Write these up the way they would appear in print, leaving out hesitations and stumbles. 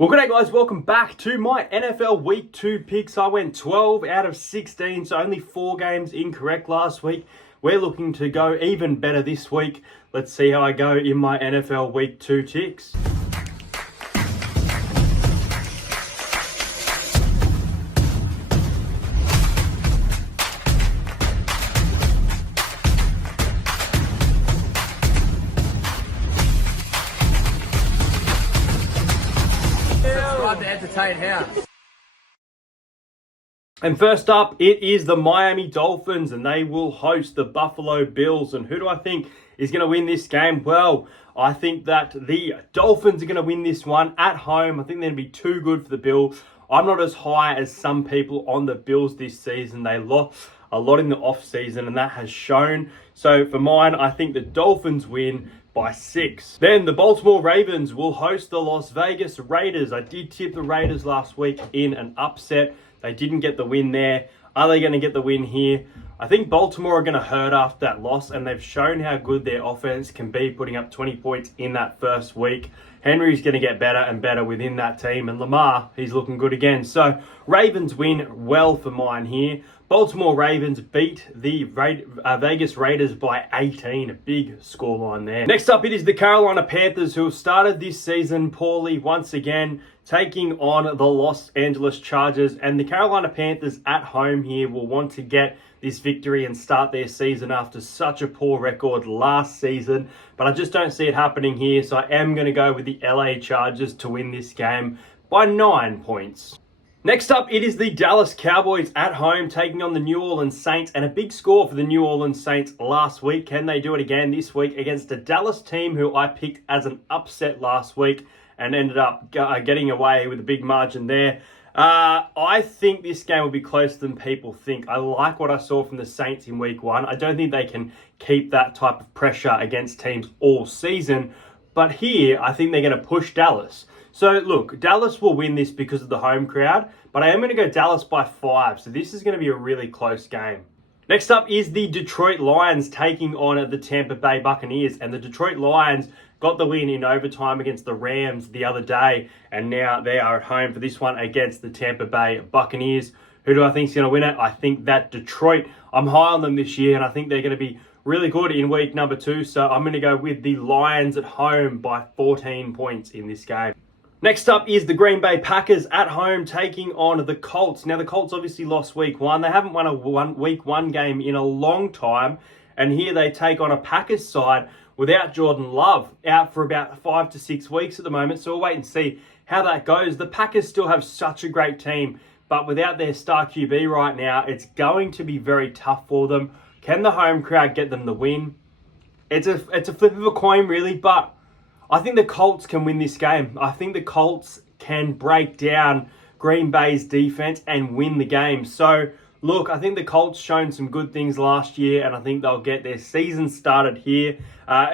Well, good day, guys. Welcome back to my NFL Week 2 picks. I went 12 out of 16, so only 4 games incorrect last week. We're looking to go even better this week. Let's see how I go in my NFL Week 2 ticks. To entertain house. And first up, it is the Miami Dolphins, and they will host the Buffalo Bills. And who do I think is going to win this game? Well, I think that the Dolphins are going to win this one at home. I think they're going to be too good for the Bills. I'm not as high as some people on the Bills this season. They lost a lot in the off-season, and that has shown. So for mine, I think the Dolphins win by 6. Then the Baltimore Ravens will host the Las Vegas Raiders. I did tip the Raiders last week in an upset. They didn't get the win there. Are they going to get the win here? I think Baltimore are going to hurt after that loss, and they've shown how good their offense can be, putting up 20 points in that first week. Henry's going to get better and better within that team, and Lamar, he's looking good again. So Ravens win well for mine here. Baltimore Ravens beat the Vegas Raiders by 18. A big scoreline there. Next up, it is the Carolina Panthers, who have started this season poorly once again, taking on the Los Angeles Chargers. And the Carolina Panthers at home here will want to get this victory and start their season after such a poor record last season. But I just don't see it happening here, so I am going to go with the LA Chargers to win this game by 9 points. Next up, it is the Dallas Cowboys at home taking on the New Orleans Saints, and a big score for the New Orleans Saints last week. Can they do it again this week against a Dallas team who I picked as an upset last week and ended up getting away with a big margin there? I think this game will be closer than people think. I like what I saw from the Saints in week 1. I don't think they can keep that type of pressure against teams all season, but here I think they're going to push Dallas. So look, Dallas will win this because of the home crowd, but I am going to go Dallas by 5. So this is going to be a really close game. Next up is the Detroit Lions taking on the Tampa Bay Buccaneers, and the Detroit Lions got the win in overtime against the Rams the other day, and now they are at home for this one against the Tampa Bay Buccaneers. Who do I think is going to win it? I think that Detroit, I'm high on them this year, and I think they're going to be really good in week number 2. So I'm going to go with the Lions at home by 14 points in this game. Next up is the Green Bay Packers at home taking on the Colts. Now, the Colts obviously lost week 1. They haven't won a week 1 game in a long time. And here they take on a Packers side without Jordan Love, out for about 5 to 6 weeks at the moment. So we'll wait and see how that goes. The Packers still have such a great team, but without their star QB right now, it's going to be very tough for them. Can the home crowd get them the win? It's a flip of a coin, really, but I think the Colts can win this game. I think the Colts can break down Green Bay's defense and win the game. So, look, I think the Colts shown some good things last year, and I think they'll get their season started here.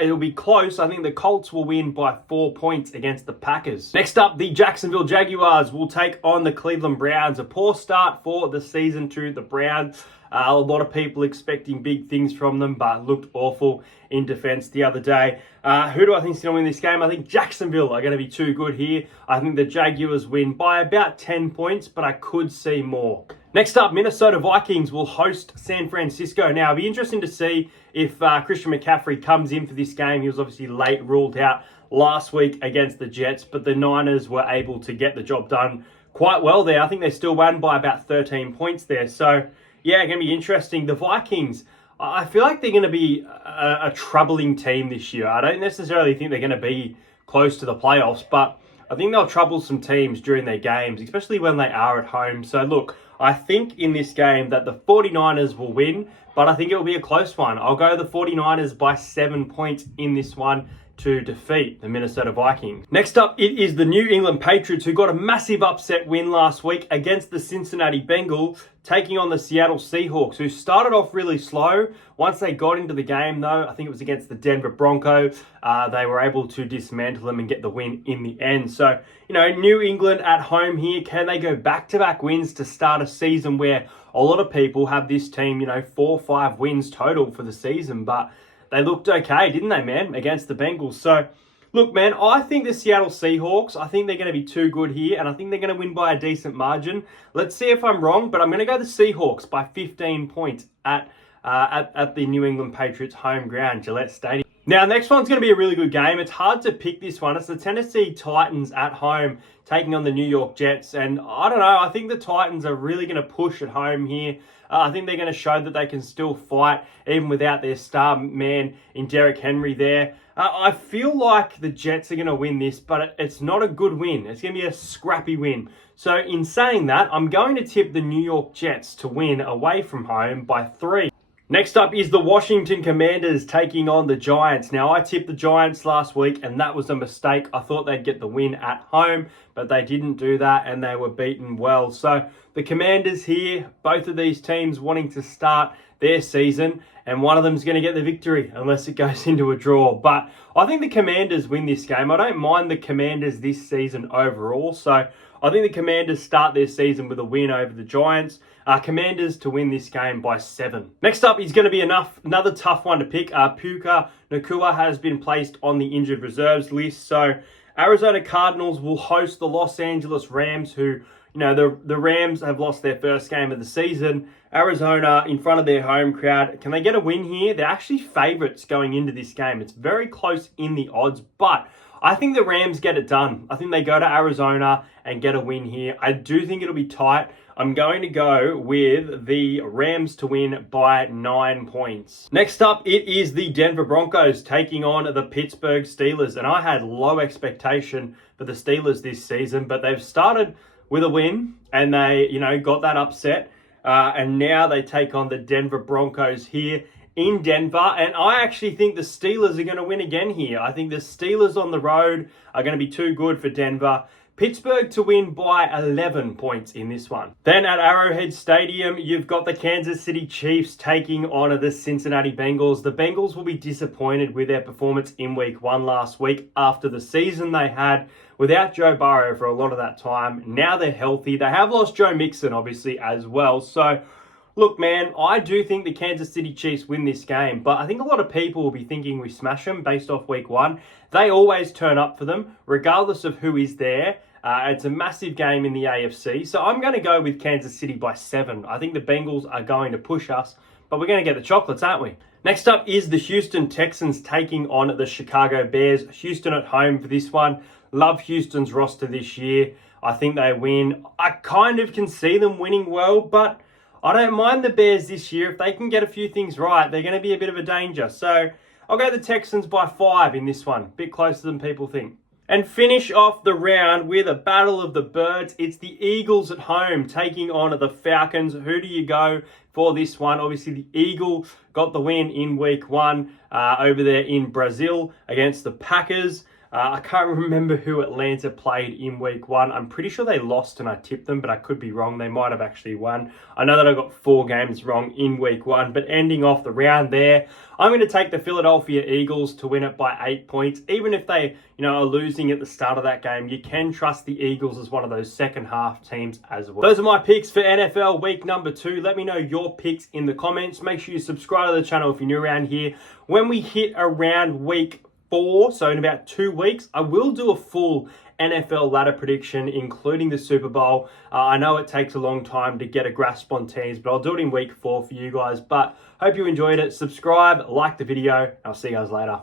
It'll be close. I think the Colts will win by 4 points against the Packers. Next up, the Jacksonville Jaguars will take on the Cleveland Browns. A poor start for the season to the Browns. A lot of people expecting big things from them, but looked awful in defense the other day. Who do I think is going to win this game? I think Jacksonville are going to be too good here. I think the Jaguars win by about 10 points, but I could see more. Next up, Minnesota Vikings will host San Francisco. Now, it'll be interesting to see if Christian McCaffrey comes in for this game. He was obviously late, ruled out last week against the Jets, but the Niners were able to get the job done quite well there. I think they still won by about 13 points there. So, yeah, going to be interesting. The Vikings, I feel like they're going to be a troubling team this year. I don't necessarily think they're going to be close to the playoffs, but I think they'll trouble some teams during their games, especially when they are at home. So look, I think in this game that the 49ers will win, but I think it will be a close one. I'll go the 49ers by 7 points in this one to defeat the Minnesota Vikings. Next up, it is the New England Patriots, who got a massive upset win last week against the Cincinnati Bengals, taking on the Seattle Seahawks, who started off really slow. Once they got into the game, though, I think it was against the Denver Broncos, they were able to dismantle them and get the win in the end. So, New England at home here, can they go back-to-back wins to start a season where a lot of people have this team, 4 or 5 wins total for the season, but they looked okay, didn't they, man, against the Bengals? So Look, man, I think the Seattle Seahawks, I think they're going to be too good here, and I think they're going to win by a decent margin. Let's see if I'm wrong, but I'm going to go the Seahawks by 15 points at the New England Patriots home ground, Gillette Stadium. Now, next one's going to be a really good game. It's hard to pick this one. It's the Tennessee Titans at home taking on the New York Jets. And I don't know, I think the Titans are really going to push at home here. I think they're going to show that they can still fight even without their star man in Derrick Henry there. I feel like the Jets are going to win this, but it's not a good win. It's going to be a scrappy win. So in saying that, I'm going to tip the New York Jets to win away from home by 3. Next up is the Washington Commanders taking on the Giants. Now, I tipped the Giants last week, and that was a mistake. I thought they'd get the win at home, but they didn't do that, and they were beaten well. So the Commanders here, both of these teams wanting to start their season, and one of them's going to get the victory unless it goes into a draw. But I think the Commanders win this game. I don't mind the Commanders this season overall, so I think the Commanders start their season with a win over the Giants. Commanders to win this game by 7. Next up is going to be another tough one to pick. Puka Nacua has been placed on the injured reserves list. So Arizona Cardinals will host the Los Angeles Rams, who, you know, the Rams have lost their first game of the season. Arizona in front of their home crowd. Can they get a win here? They're actually favourites going into this game. It's very close in the odds, but I think the Rams get it done. I think they go to Arizona and get a win here. I do think it'll be tight. I'm going to go with the Rams to win by 9 points. Next up, it is the Denver Broncos taking on the Pittsburgh Steelers. And I had low expectation for the Steelers this season, but they've started with a win and they, got that upset. And now they take on the Denver Broncos here in Denver, and I actually think the Steelers are going to win again here. I think the Steelers on the road are going to be too good for Denver. Pittsburgh to win by 11 points in this one. Then at Arrowhead Stadium, you've got the Kansas City Chiefs taking on the Cincinnati Bengals. The Bengals will be disappointed with their performance in week 1 last week after the season they had without Joe Burrow for a lot of that time. Now they're healthy. They have lost Joe Mixon, obviously, as well. So look, man, I do think the Kansas City Chiefs win this game, but I think a lot of people will be thinking we smash them based off week 1. They always turn up for them, regardless of who is there. It's a massive game in the AFC, so I'm going to go with Kansas City by 7. I think the Bengals are going to push us, but we're going to get the chocolates, aren't we? Next up is the Houston Texans taking on the Chicago Bears. Houston at home for this one. Love Houston's roster this year. I think they win. I kind of can see them winning well, but I don't mind the Bears this year. If they can get a few things right, they're going to be a bit of a danger. So I'll go the Texans by 5 in this one. A bit closer than people think. And finish off the round with a battle of the birds. It's the Eagles at home taking on the Falcons. Who do you go for this one? Obviously, the Eagle got the win in week 1 over there in Brazil against the Packers. I can't remember who Atlanta played in week 1. I'm pretty sure they lost and I tipped them, but I could be wrong. They might have actually won. I know that I got 4 games wrong in week 1, but ending off the round there, I'm going to take the Philadelphia Eagles to win it by 8 points. Even if they, are losing at the start of that game, you can trust the Eagles as one of those second half teams as well. Those are my picks for NFL week number 2. Let me know your picks in the comments. Make sure you subscribe to the channel if you're new around here. When we hit around week 4, so in about 2 weeks, I will do a full NFL ladder prediction, including the Super Bowl. I know it takes a long time to get a grasp on teams, but I'll do it in week 4 for you guys. But hope you enjoyed it. Subscribe, like the video, and I'll see you guys later.